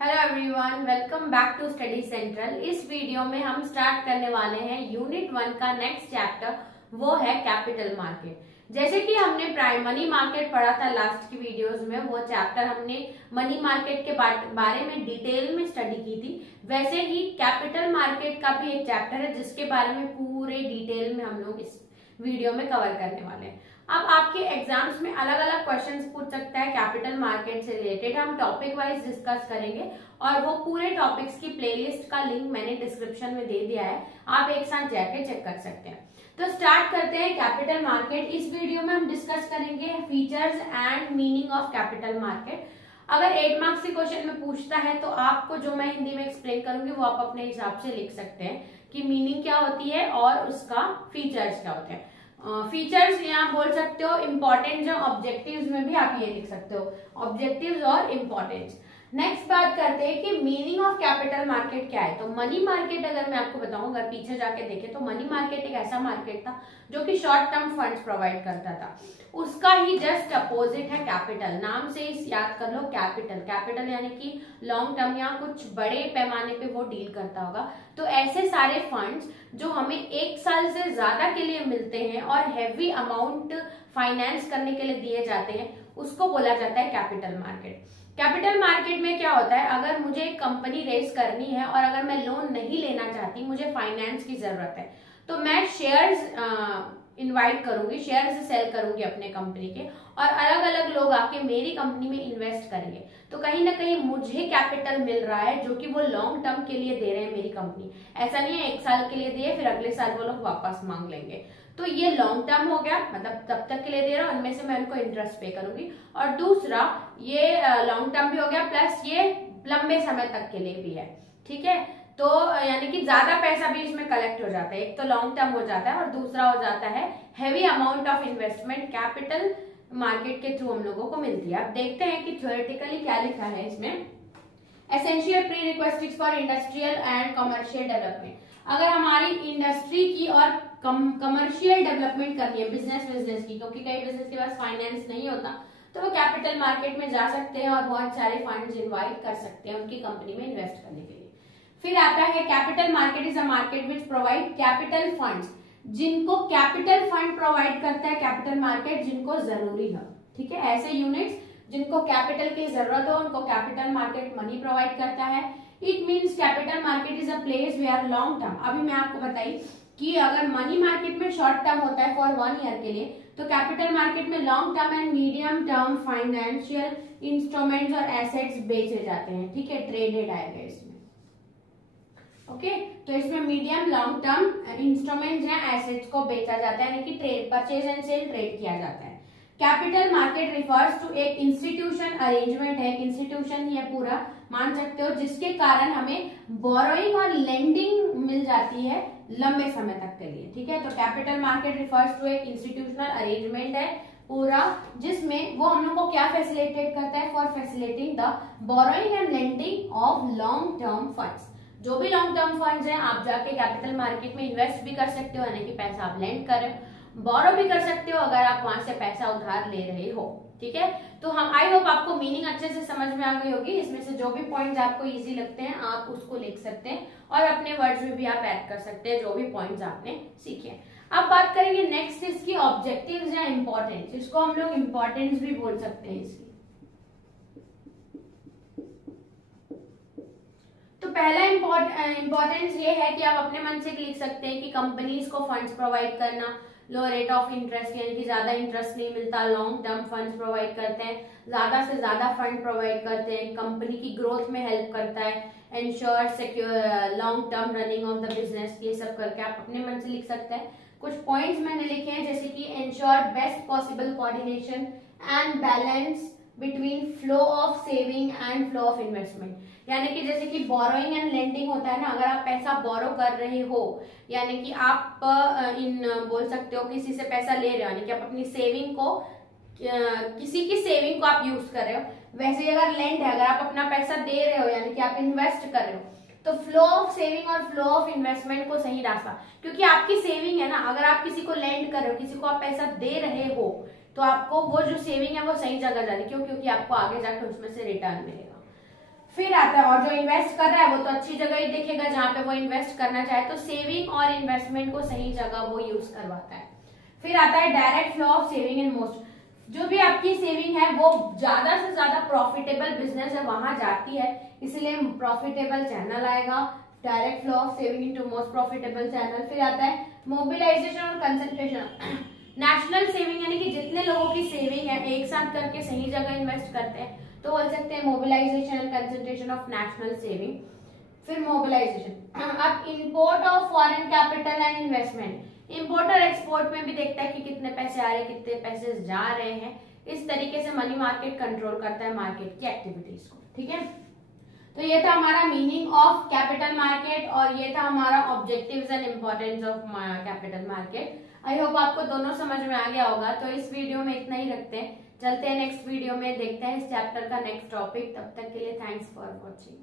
Hello everyone, welcome back to Study Central. इस video में हम स्टार्ट करने वाले हैं यूनिट 1 का नेक्स्ट चैप्टर, वो है कैपिटल मार्केट। जैसे कि हमने प्राइम मनी मार्केट पढ़ा था लास्ट की वीडियोस में, वो चैप्टर हमने मनी मार्केट के बारे में डिटेल में स्टडी की थी। वैसे ही कैपिटल मार्केट का भी एक चैप्टर है जिसके बारे में पूरे डिटेल में हम लोग इस वीडियो में कवर करने वाले हैं। अब आपके एग्जाम्स में अलग अलग क्वेश्चंस पूछ सकता है कैपिटल मार्केट से रिलेटेड। हम टॉपिक वाइज डिस्कस करेंगे और वो पूरे टॉपिक्स की प्लेलिस्ट का लिंक मैंने डिस्क्रिप्शन में दे दिया है, आप एक साथ जाके चेक कर सकते हैं। तो स्टार्ट करते हैं कैपिटल मार्केट। इस वीडियो में हम डिस्कस करेंगे features and meaning of capital market. अगर 8 मार्क्स के क्वेश्चन में पूछता है तो आपको जो मैं हिंदी में एक्सप्लेन करूंगी वो आप अपने हिसाब से लिख सकते हैं कि मीनिंग क्या होती है और उसका फीचर्स क्या होते हैं। फीचर्स यहाँ बोल सकते हो, इंपॉर्टेंस और ऑब्जेक्टिव्स में भी आप ये लिख सकते हो, ऑब्जेक्टिव्स और इम्पोर्टेंस। नेक्स्ट बात करते हैं कि मीनिंग ऑफ कैपिटल मार्केट क्या है। तो मनी मार्केट अगर मैं आपको बताऊं, अगर पीछे जाके देखें तो मनी मार्केट एक ऐसा मार्केट था जो कि शॉर्ट टर्म फंड्स प्रोवाइड करता था। उसका ही जस्ट अपोजिट है कैपिटल। नाम से ही याद कर लो कैपिटल। कैपिटल यानी कि लॉन्ग टर्म या कुछ बड़े पैमाने पे वो डील करता होगा। तो ऐसे सारे फंड्स जो हमें 1 साल से ज्यादा के लिए मिलते हैं और हैवी अमाउंट फाइनेंस करने के लिए दिए जाते हैं, उसको बोला जाता है कैपिटल मार्केट। कैपिटल मार्केट में क्या होता है, अगर मुझे एक कंपनी रेज करनी है और अगर मैं लोन नहीं लेना चाहती, मुझे फाइनेंस की जरूरत है, तो मैं शेयर्स इनवाइट करूंगी, शेयर्स सेल करूंगी अपने कंपनी के, और अलग अलग लोग आके मेरी कंपनी में इन्वेस्ट करेंगे। तो कहीं ना कहीं मुझे कैपिटल मिल रहा है जो कि वो लॉन्ग टर्म के लिए दे रहे हैं मेरी कंपनी। ऐसा नहीं है 1 साल के लिए दिए फिर अगले साल वो लोग वापस मांग लेंगे। तो ये लॉन्ग टर्म हो गया, मतलब तब तक के लिए दे रहा हूं, उनमें से मैं उनको इंटरेस्ट पे करूंगी। और दूसरा ये लॉन्ग टर्म भी हो गया, प्लस ये लंबे समय तक के लिए भी है। ठीक है, तो यानी कि ज्यादा पैसा भी इसमें कलेक्ट हो जाता है। एक तो लॉन्ग टर्म हो जाता है और दूसरा हो जाता है heavy amount of investment capital market के थ्रू हम लोगों को मिलती है। अब देखते हैं कि थ्योरेटिकली क्या लिखा है इसमें। Essential prerequisites for industrial and commercial development. अगर हमारी इंडस्ट्री की और कमर्शियल डेवलपमेंट करनी है, बिजनेस की, क्योंकि कई बिजनेस के पास फाइनेंस नहीं होता, तो वो कैपिटल मार्केट में जा सकते हैं और बहुत सारे फंड्स इनवाइट कर सकते हैं उनकी कंपनी में इन्वेस्ट करने के लिए। फिर आता है capital market is a market which provide capital funds. जिनको कैपिटल फंड प्रोवाइड करता है कैपिटल मार्केट, जिनको जरूरी है। ठीक है, ऐसे यूनिट्स जिनको कैपिटल की जरूरत हो उनको कैपिटल मार्केट मनी प्रोवाइड करता है। It means capital market is a place where long term. अभी मैं आपको बताई कि अगर मनी मार्केट में शॉर्ट टर्म होता है फॉर 1 ईयर के लिए, तो कैपिटल मार्केट में long term and medium term financial instruments और एसेट्स बेचे जाते हैं। ठीक है, ट्रेडेड आएगा इसमें। ओके, तो इसमें मीडियम लॉन्ग टर्म इंस्ट्रूमेंट्स या एसेट्स को बेचा जाता है, यानी कि trade, purchase and sale trade किया जाता है। कैपिटल मार्केट रिफर्स टू एक इंस्टीट्यूशन अरेंजमेंट है, एक इंस्टीट्यूशन ही है पूरा, मान सकते हो, जिसके कारण हमें बोरोइंग और लेंडिंग मिल जाती है लंबे समय तक के लिए। ठीक है, तो कैपिटल मार्केट रिफर्स टू एक इंस्टीट्यूशनल अरेंजमेंट है पूरा, जिसमें वो हम लोग को क्या फैसिलिटेट करता है, for facilitating the borrowing and lending of long term funds. जो भी लॉन्ग टर्म फंड्स हैं, आप जाके कैपिटल मार्केट में इन्वेस्ट भी कर सकते हो, यानी कि पैसा आप लेंड कर रहे हो, बोरो भी कर सकते हो अगर आप वहां से पैसा उधार ले रहे हो। ठीक है, तो हम आई होप आपको मीनिंग अच्छे से समझ में आ गई होगी। इसमें से जो भी पॉइंट्स आपको इजी लगते हैं आप उसको लिख सकते हैं और अपने वर्ड्स में भी आप ऐड कर सकते हैं जो भी पॉइंट्स आपने सीखे। अब बात करेंगे नेक्स्ट इसकी ऑब्जेक्टिव्स या इंपॉर्टेंस। इसको हम लोग इंपॉर्टेंस भी बोल सकते हैं इसकी। तो पहला इंपॉर्टेंस ये है कि आप अपने मन से लिख सकते हैं कि कंपनीज को फंड्स प्रोवाइड करना, लो रेट ऑफ इंटरेस्ट, यानी कि ज्यादा इंटरेस्ट नहीं मिलता, लॉन्ग टर्म फंड्स प्रोवाइड करते हैं, ज्यादा से ज्यादा फंड प्रोवाइड करते हैं, कंपनी की ग्रोथ में हेल्प करता है, ensure secure long term running of the business. ये सब करके आप अपने मन से लिख सकते हैं। कुछ पॉइंट्स मैंने लिखे हैं जैसे कि ensure best possible coordination and balance between flow of saving and flow of investment. यानी कि जैसे कि बोरोइंग एंड लेंडिंग होता है ना, अगर आप पैसा बोरो कर रहे हो, यानी कि आप बोल सकते हो किसी से पैसा ले रहे हो, यानी कि आप अपनी सेविंग को, किसी की सेविंग को आप यूज कर रहे हो। वैसे ही अगर लेंड है, अगर आप अपना पैसा दे रहे हो यानी कि आप इन्वेस्ट कर रहे हो, तो फ्लो ऑफ सेविंग और फ्लो ऑफ इन्वेस्टमेंट को सही रास्ता, क्योंकि आपकी सेविंग है ना, अगर आप किसी को लेंड कर रहे हो, किसी को आप पैसा दे रहे हो, तो आपको वो जो सेविंग है वो सही जगह जाती है। क्यों? क्योंकि आपको आगे जाकर उसमें से रिटर्न मिलेगा। फिर आता है, और जो इन्वेस्ट कर रहा है वो तो अच्छी जगह ही देखेगा जहां पे वो इन्वेस्ट करना चाहे, तो सेविंग और इन्वेस्टमेंट को सही जगह वो यूज करवाता है। फिर आता है direct flow of saving in most, जो भी आपकी सेविंग है वो ज्यादा से ज्यादा प्रॉफिटेबल बिजनेस है वहां जाती है, इसलिए प्रॉफिटेबल चैनल आएगा, direct flow of saving into most profitable channel. फिर आता है मोबिलाइजेशन और कंसंट्रेशन, नेशनल सेविंग यानी कि जितने लोगों की सेविंग है एक साथ करके सही जगह इन्वेस्ट करते हैं तो बोल सकते हैं mobilisation and concentration of national saving. फिर मोबिलाइजेशन, अब import of foreign capital and investment, importer export में भी देखता है कि कितने पैसे आ रहे हैं कितने पैसे जा रहे हैं, इस तरीके से मनी मार्केट कंट्रोल करता है मार्केट की एक्टिविटीज को। ठीक है, तो ये था हमारा मीनिंग ऑफ कैपिटल मार्केट और ये था हमारा objectives and importance of capital market. I hope आपको दोनों समझ में आ गया होगा। तो इस वीडियो में इतना ही रखते हैं, चलते हैं नेक्स्ट वीडियो में, देखते हैं इस चैप्टर का नेक्स्ट टॉपिक। तब तक के लिए थैंक्स फॉर वॉचिंग।